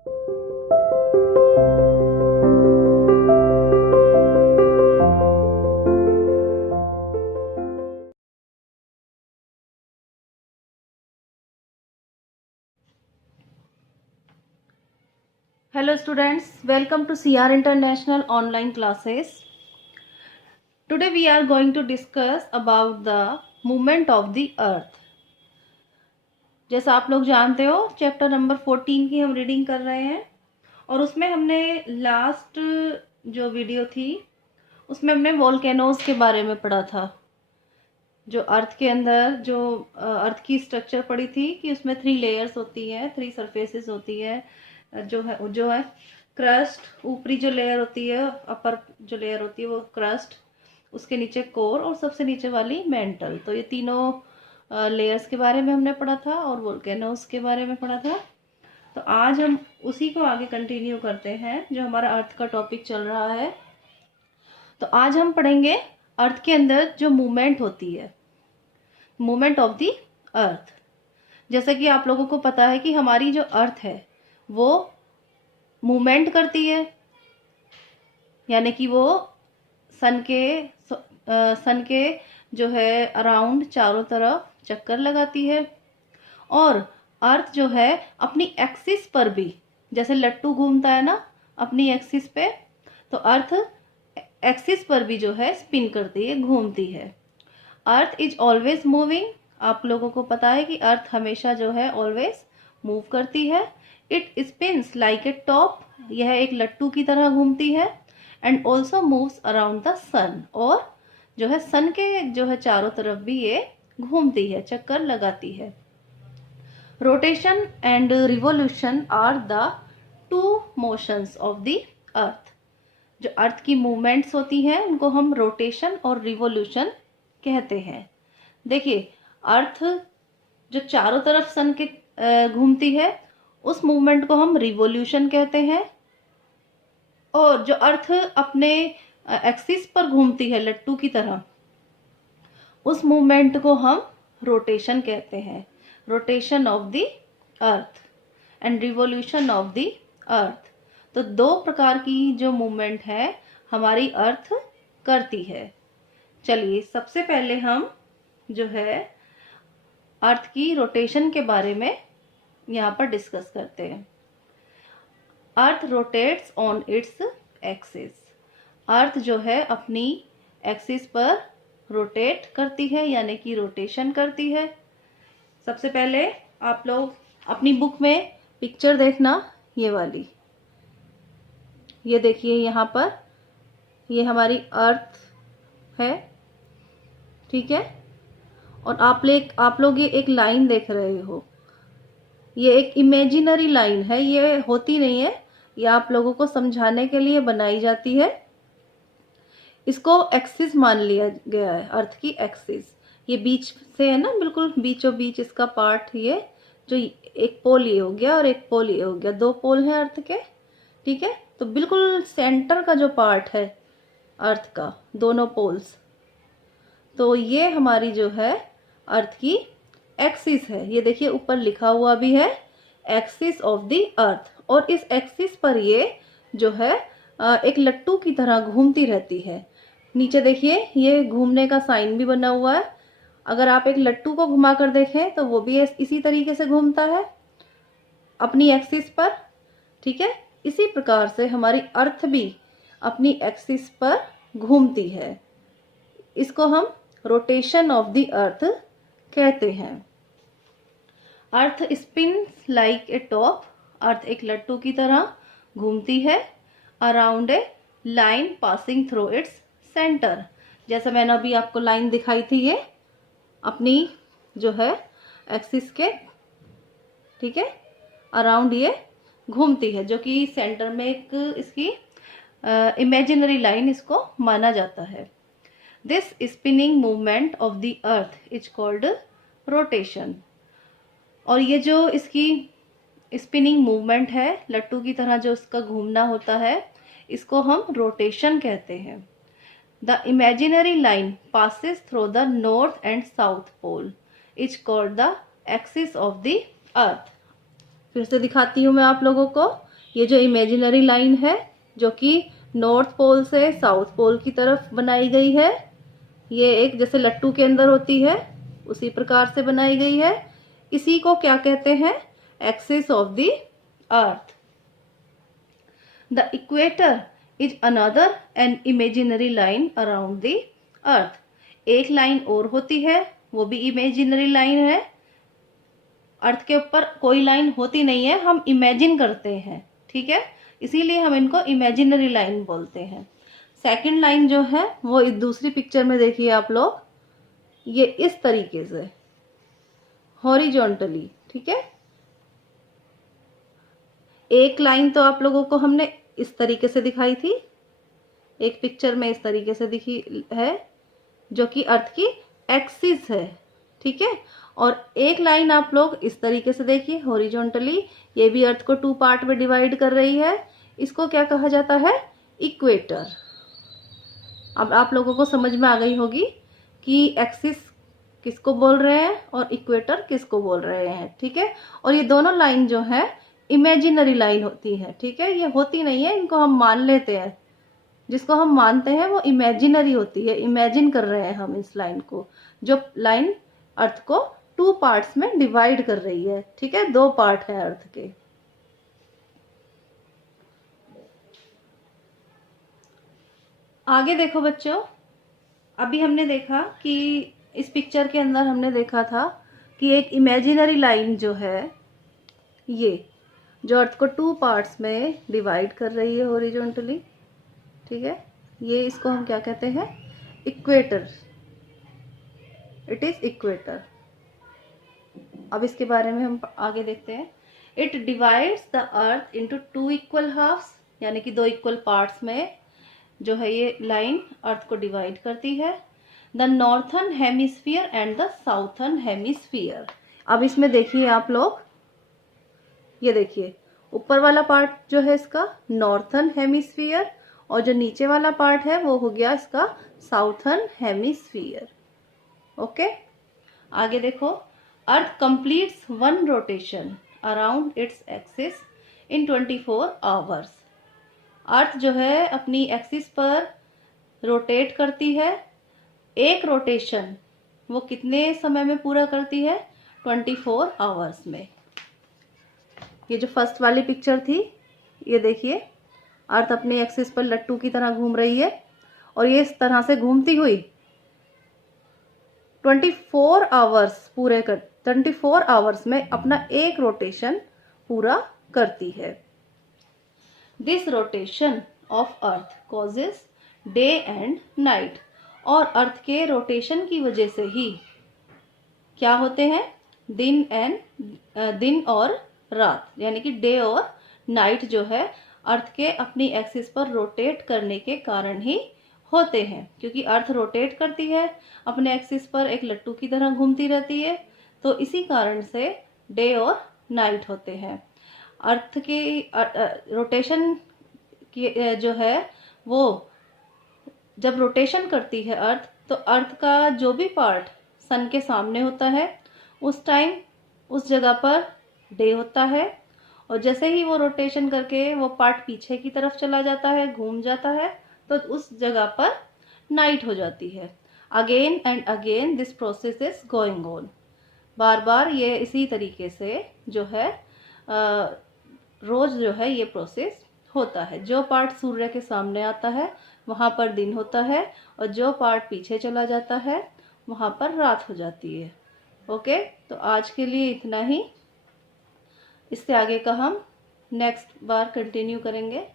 Hello students, welcome to CR International online classes. Today we are going to discuss about the movement of the earth. जैसा आप लोग जानते हो chapter number 14 की हम reading कर रहे हैं और उसमें हमने लास्ट जो वीडियो थी उसमें हमने वोल्केनोज के बारे में पढ़ा था। जो अर्थ के अंदर जो अर्थ की स्ट्रक्चर पड़ी थी कि उसमें 3 लेयर्स होती है, 3 सरफेसेस होती है। जो है क्रस्ट, ऊपरी जो लेयर होती है, अपर जो लेयर होती है वो क्रस्ट, उसके नीचे कोर और सबसे नीचे वाली मेंटल। तो ये तीनों लेयर्स के बारे में हमने पढ़ा था और वोल्केनोज के बारे में पढ़ा था। तो आज हम उसी को आगे कंटिन्यू करते हैं जो हमारा अर्थ का टॉपिक चल रहा है। तो आज हम पढ़ेंगे अर्थ के अंदर जो मूवमेंट होती है, मूवमेंट ऑफ द अर्थ। जैसा कि आप लोगों को पता है कि हमारी जो अर्थ है वो मूवमेंट करती है, यानी कि वो सन के जो है अराउंड चारों तरफ चक्कर लगाती है। और अर्थ जो है अपनी एक्सिस पर भी, जैसे लट्टू घूमता है ना अपनी एक्सिस पे, तो अर्थ एक्सिस पर भी जो है स्पिन करती है, घूमती है। Earth is always moving. आप लोगों को पता है कि अर्थ हमेशा जो है ऑलवेज मूव करती है। It spins like a top, यह एक लट्टू की तरह घूमती है। And also moves around the sun, और जो है सन के जो है चारों तरफ भी ये घूमती है, चक्कर लगाती है। Rotation and revolution are the 2 motions of the earth. जो अर्थ की मूवमेंट्स होती हैं उनको हम रोटेशन और रिवोल्यूशन कहते हैं। देखिए, अर्थ जो चारों तरफ सन के घूमती है उस मूवमेंट को हम रिवोल्यूशन कहते हैं, और जो अर्थ अपने एक्सिस पर घूमती है लट्टू की तरह, उस मूवमेंट को हम रोटेशन कहते हैं। Rotation of the earth and revolution of the अर्थ। तो 2 प्रकार की जो मूवमेंट है हमारी अर्थ करती है। चलिए, सबसे पहले हम जो है अर्थ की रोटेशन के बारे में यहाँ पर डिस्कस करते हैं। Earth rotates on its axis. Earth जो है अपनी एक्सिस पर रोटेट करती है, यानी कि रोटेशन करती है। सबसे पहले आप लोग अपनी बुक में पिक्चर देखना, ये वाली, ये देखिए यहाँ पर, ये हमारी अर्थ है, ठीक है। और आप लोग ये एक लाइन देख रहे हो, ये एक इमेजिनरी लाइन है, ये होती नहीं है, ये आप लोगों को समझाने के लिए बनाई जाती है। इसको एक्सिस मान लिया गया है, अर्थ की एक्सिस। ये बीच से है ना, बिल्कुल बीचों बीच इसका पार्ट, ये जो एक पोल ये हो गया और एक पोल ये हो गया, 2 पोल हैं अर्थ के, ठीक है। तो बिल्कुल सेंटर का जो पार्ट है अर्थ का, दोनों पोल्स, तो ये हमारी जो है अर्थ की एक्सिस है। ये देखिए ऊपर लिखा हुआ भी है एक्सिस ऑफ द अर्थ, और इस एक्सिस पर ये जो है एक लट्टू की तरह घूमती रहती है। नीचे देखिए ये घूमने का साइन भी बना हुआ है। अगर आप एक लट्टू को घुमा कर देखें तो वो भी इसी तरीके से घूमता है अपनी एक्सिस पर, ठीक है। इसी प्रकार से हमारी अर्थ भी अपनी एक्सिस पर घूमती है। इसको हम रोटेशन ऑफ द अर्थ कहते हैं। अर्थ स्पिन्स लाइक ए टॉप। अर्थ एक लट्टू की तरह घूमती है around a line passing through its centre. जैसे मैंने अभी आपको लाइन दिखाई थी, ये अपनी जो है एक्सिस के, ठीक है, अराउंड ये घूमती है, जो कि सेंटर में एक इसकी इमेजिनरी लाइन इसको माना जाता है। This spinning movement of the earth is called rotation. और ये जो इसकी स्पिनिंग मूवमेंट है, लट्टू की तरह जो इसका घूमना होता है, इसको हम रोटेशन कहते हैं। The imaginary line passes through the north and south pole is called the axis of the earth. फिर से दिखाती हूँ मैं आप लोगों को। ये जो इमेजिनरी लाइन है जो कि नॉर्थ पोल से साउथ पोल की तरफ बनाई गई है, ये एक जैसे लट्टू के अंदर होती है उसी प्रकार से बनाई गई है। इसी को क्या कहते हैं? Axis of the earth. The equator is another an imaginary line around the earth. एक लाइन और होती है, वो भी इमेजिनरी लाइन है। अर्थ के ऊपर कोई लाइन होती नहीं है, हम इमेजिन करते हैं, ठीक है, इसीलिए हम इनको इमेजिनरी लाइन बोलते हैं। सेकंड लाइन जो है वो इस दूसरी पिक्चर में देखिए आप लोग, ये इस तरीके से हॉरिजॉन्टली, ठीक है। एक लाइन तो आप लोगों को हमने इस तरीके से दिखाई थी, एक पिक्चर में इस तरीके से दिखी है जो कि अर्थ की एक्सिस है, ठीक है। और एक लाइन आप लोग इस तरीके से देखिए हॉरिजॉन्टली, ये भी अर्थ को 2 पार्ट में डिवाइड कर रही है। इसको क्या कहा जाता है? इक्वेटर। अब आप लोगों को समझ में आ गई होगी कि एक्सिस किसको बोल रहे हैं और इक्वेटर किसको बोल रहे हैं, ठीक है। और ये दोनों लाइन जो है इमेजिनरी लाइन होती है, ठीक है, ये होती नहीं है, इनको हम मान लेते हैं। जिसको हम मानते हैं वो इमेजिनरी होती है, इमेजिन कर रहे हैं हम इस लाइन को, जो लाइन अर्थ को 2 पार्ट्स में डिवाइड कर रही है, ठीक है, 2 पार्ट है अर्थ के। आगे देखो बच्चों, अभी हमने देखा कि इस पिक्चर के अंदर हमने देखा था कि एक इमेजिनरी लाइन जो है ये जो अर्थ को 2 पार्ट्स में डिवाइड कर रही है हॉरिजॉन्टली, ठीक है, ये इसको हम क्या कहते हैं? इक्वेटर। It is equator. अब इसके बारे में हम आगे देखते हैं। It divides the earth into 2 equal halves, यानी कि 2 इक्वल पार्ट्स में जो है ये लाइन अर्थ को डिवाइड करती है। The northern hemisphere and the southern hemisphere. अब इसमें देखिए आप लोग, ये देखिए ऊपर वाला पार्ट जो है इसका नॉर्थर्न हेमिस्फीयर और जो नीचे वाला पार्ट है वो हो गया इसका साउथर्न हेमिस्फीयर। ओके, आगे देखो। Earth completes 1 rotation around its axis in 24 hours. Earth जो है अपनी एक्सिस पर रोटेट करती है। एक रोटेशन वो कितने समय में पूरा करती है? 24 आवर्स में। ये जो फर्स्ट वाली पिक्चर थी, ये देखिए अर्थ अपनी एक्सिस पर लट्टू की तरह घूम रही है और ये इस तरह से घूमती हुई 24 आवर्स में अपना एक रोटेशन पूरा करती है। This rotation of earth causes day and night. और अर्थ के रोटेशन की वजह से ही क्या होते हैं? दिन और रात, यानी कि डे और नाइट जो है अर्थ के अपनी एक्सिस पर रोटेट करने के कारण ही होते हैं। क्योंकि अर्थ रोटेट करती है अपने एक्सिस पर, एक लट्टू की तरह घूमती रहती है, तो इसी कारण से डे और नाइट होते हैं। अर्थ की रोटेशन की जो है वो जब रोटेशन करती है अर्थ, तो अर्थ का जो भी पार्ट सन के सामने होता है उस टाइम उस जगह पर डे होता है, और जैसे ही वो रोटेशन करके वो पार्ट पीछे की तरफ चला जाता है, घूम जाता है, तो उस जगह पर नाइट हो जाती है। Again and again this process is going on. बार बार ये इसी तरीके से जो है रोज जो है ये प्रोसेस होता है। जो पार्ट सूर्य के सामने आता है वहां पर दिन होता है, और जो पार्ट पीछे चला जाता है वहां पर रात हो जाती है। ओके, तो आज के लिए इतना ही। इससे आगे का हम नेक्स्ट बार कंटिन्यू करेंगे।